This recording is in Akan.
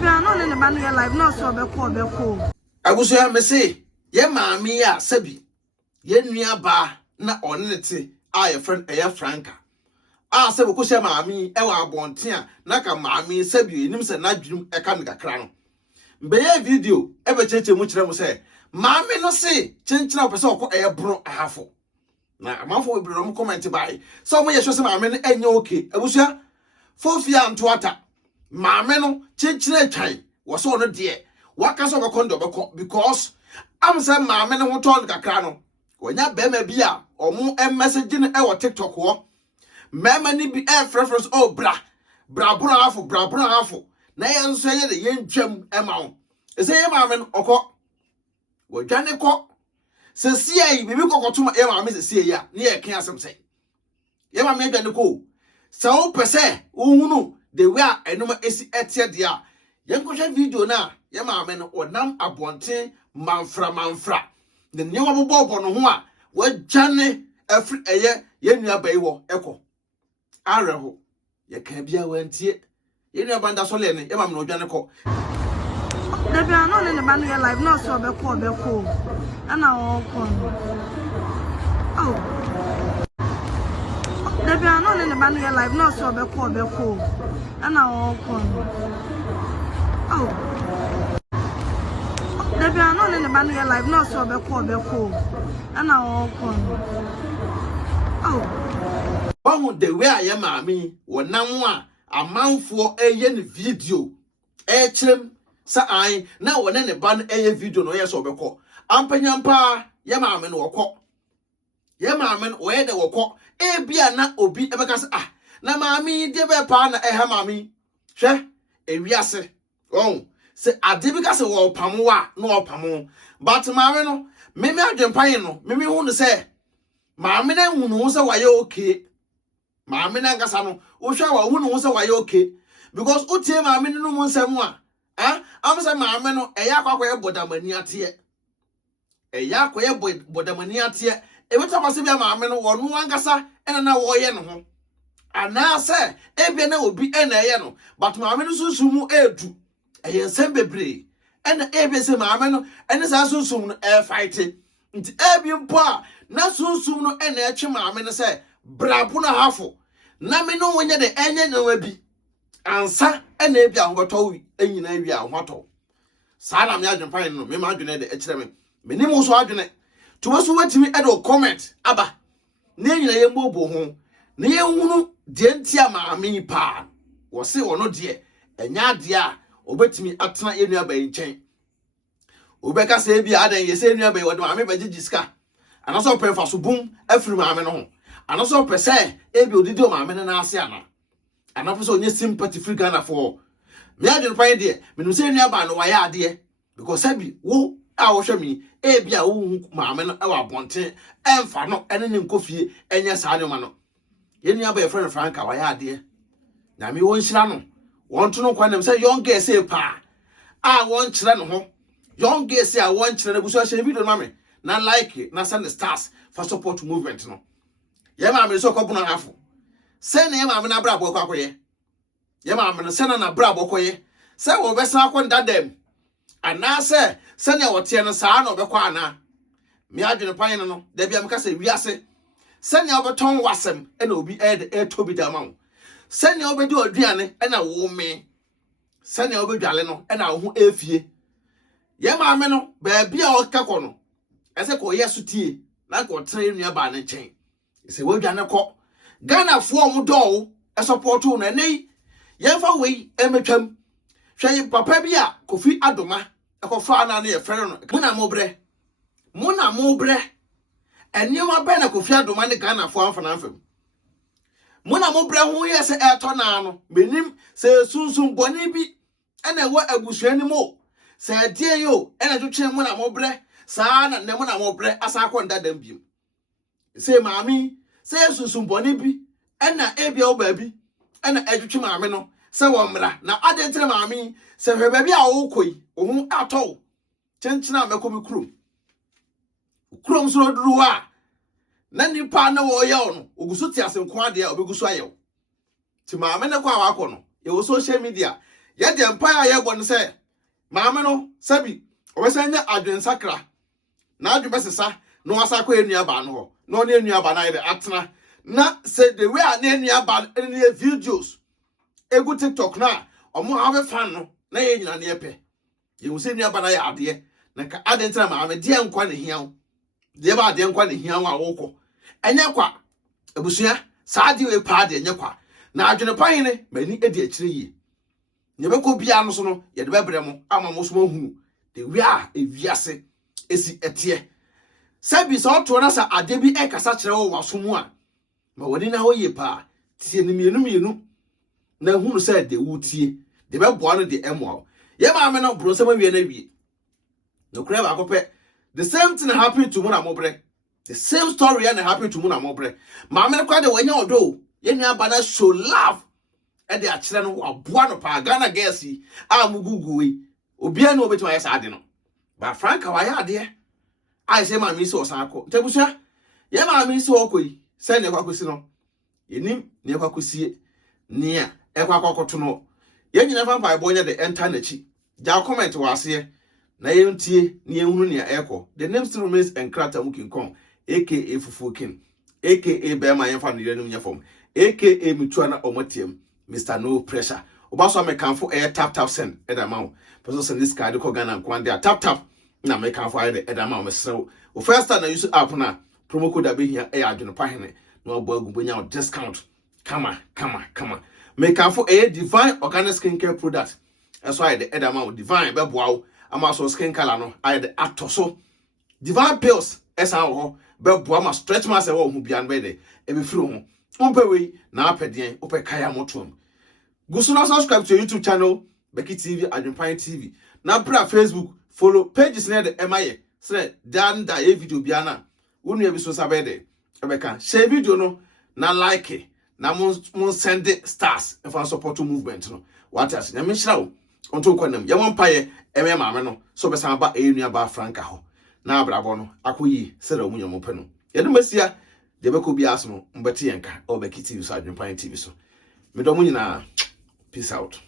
no ne ba no live no so be abuso ya mese ye maami ya sabi ye nua ba na onete a ye friend Franka a se ko se maami e wa abonte a na ka maami sabi nim se na dwum e ka ngakra no mbeye video e be cheche mu kire mu se maami no se chenchina opese okọ bro ahafo na amanfo we bro mo comment bai so mo ye hwe se maami no enye okay abuso ya fofia ntoata maami no chenchina atwan wo so no de waka so bekondo beko because am say maame ne ho ton kakra no wonya bema bi a omo message ne e wo TikTok ho mema ni bi e preference bra afo na ye nso ye de ye ntwam ema wo e say ye maame no okọ wo dwane kọ se sie bibi kokoto ye maame se sie ya ne ye kan asem say ye maame dwane kọ se wo pese wo hunu the way enuma esi etie de a ye nkwohwe video na ye maame no onam abonten manfra ne nyewa bobo no ho a wagwane afri ye nua bai wo ekọ areho ye ka bia wantie ye nua banda so le ne ye maame no dwane kọ Debbie no ne ba no live no so be ko ana o ko oh Debbie no ne ba no live no so be ko ana o ko oh Debbie no ne ba no live no so be ko ana o ko oh wahu the way aye maami wonam a amanfo eye ne video e kirem sa an na wona ne ba no eye video no ye so be ko ampanyampa ye maami no wokọ ye maami no we de wokọ e bia na obi e beka se na maami de be pa na ha maami hwe ewiase oh se ade bi ka se wo pamo wa na wo pamo but maame no meme adwempan no meme hu no se maame na hu no se wa ye okay maame na ngasa no wo hwa wa hu no se wa ye okay because utie maame no mu nsam a am se maame no eya akwaye bodamani ate eya akwaye bodamani ate e beta kwase bia maame no wo no angasa ena na wo ye no ho ana se ebia na obi ena ye no but maame no sunsumu edu eye nsem bebre ena ebe se maame no ene sa sunsum no fight nti ebi mpo a na sunsum no ena etwe maame no se brabo na hafo na me no wonye de enye nyawa bi ansa ena ebi ahobeto wi enyina wi ahoto saa na me adwempan no me ma adwene de ekire me ni mo so adwene to waso watimi e do comment aba na enyina ye mbobo ho na ye hunu de ntia maame pa wo se wono de enya de a obetimi atena enua ba nchen obeka se bia adan ye se enua ba wode maame ba gigiska anaso prefa so bum afiri maame no ho anaso pese ebi odidi o maame no na ase ana anapo so onye sympathy free Ghana for me adwene pan de me no se enua ba no waya ade because sabi wo a wo hwe mi ebi a wo maame no e wa bonten emfa no ene ne nkofie enye saa ne ma no ye nua ba ye friend Franka waya ade na me won hira no won to no kwanem say young girl say pa won kire no ho young girl say won kire na buso share video ma me na like na send the stars for support movement no ye ma me so kobu na hafo say na ye ma me na bra bo kwakoye ye ma me no say na bra bo koye say wo be san akonda dem ana say na wote no saa na obekwa ana me adwene pan no da bia me ka say wiase say na obeton wasem e na obi e tobi da ma wo sene obedi oduane ena wo me sene obedwale no ena wo ho efie ye maame no ba bia o kakọ no ese ko yeso tie na ko tre nua ba ne chen ese wo dwane ko Ghana fo mo do e support no nei ye fa we emetwam hwe papa bi a Kofi Adoma e ko fa na ye fere no muna mo bre enyewa ba na Kofi Adoma ne Ghana fo amfa na amfam muna mo bre ho ye se eto na no menim se sunsun boni bi ena wo abusuani mo se die yo ena twetwe muna mo bre saa na ne muna mo bre asa akonda dam biem se maami se sunsun boni bi ena ebia wo ba bi ena edwetwe maami no se wo mra na adentre maami se hwe ba bi a wo koi ohun ato chenchena mekobi kurom so duru ha na nipa na wo ye no ogusu ti asenko ade a obegusu ayew ti maame ne kwa wakọ no ye wo social media Yet the empire ye one say, Mamano, Sabi, or sanya Adrian Sakra. Now you best say, no Asako near Banho, no near Banai the Atna. Na said the way I near ban any videos. A good TikTok now, or more have a fan, no, nay, near pe. You will say near Banai idea, Naka Adentra, I'm a dear quantity here. Dear dear quantity here, I walk. And Yakwa, a bushia, Sadi a party and Yakwa. Now, Jena Pine, many idiot tree. Never could be Amazon, yet Webremo, I'm a most who. The we are a viase, is it a tear. Sabi saw to us a debi eka such a was someone. But when in our year pa, Tienum, now who said the wood tea, the web one of the emerald. Yama man of Brosama Vienna. No crab I compare. The same thing happened to Mona Mobre. The same story and happened to Mona Mobre. Mamma cried when you do. Yenya bana show love. And the children who are born of Ghana Gessi. I'm Gugu. Obiano beto my sadino. But Frank, how I dear. I say my miss or Sanko. Tabusha. Yama miss Okui. Send a quacusino. Yenim, never could see it. Near Equaco to know. Yen never by Boya the Antanechi. Jaw comment was here. Nayon T. Near Unia Echo. The name still remains and Crata Mukin Kong, aka Fufukin, aka Bear my infant uniform, aka Mutuana Omotium, Mr. No Pressure. Obaso me can for air tap send at amount. Person this card Ghana and Kwan tap. Now make can for at amount. So, first time I use up now. Promo code be here air on the pahine. No boy bring out discount. Come on. Make can for a divine organic skincare product. That's why the head amount divine be wow. I'm also skin color no. I the actor so divine pills. Esa ho be boa ma stretch myself who be anbede. E be free ho. Umpe we na apedien ope kaya motom. Gusto na subscribe to your YouTube channel Becky TV Adwempine TV. Na pra Facebook follow pages near the MIA. Say dan da e video biana. Wonu e bi so sabede. Ebeka share video no na like it. Na mon send stars if I support to movement no. What else? Na me shira wo. Onto kwanem. Ye won paye e me maame no. So be san ba e nua ba Franka ho. Na abrabo no akoyi se da omunya mope no. Ye no masia de beko bi aso no mbeti yenka o Becky TV so Adwempine TV so. Me do mu nyina peace out.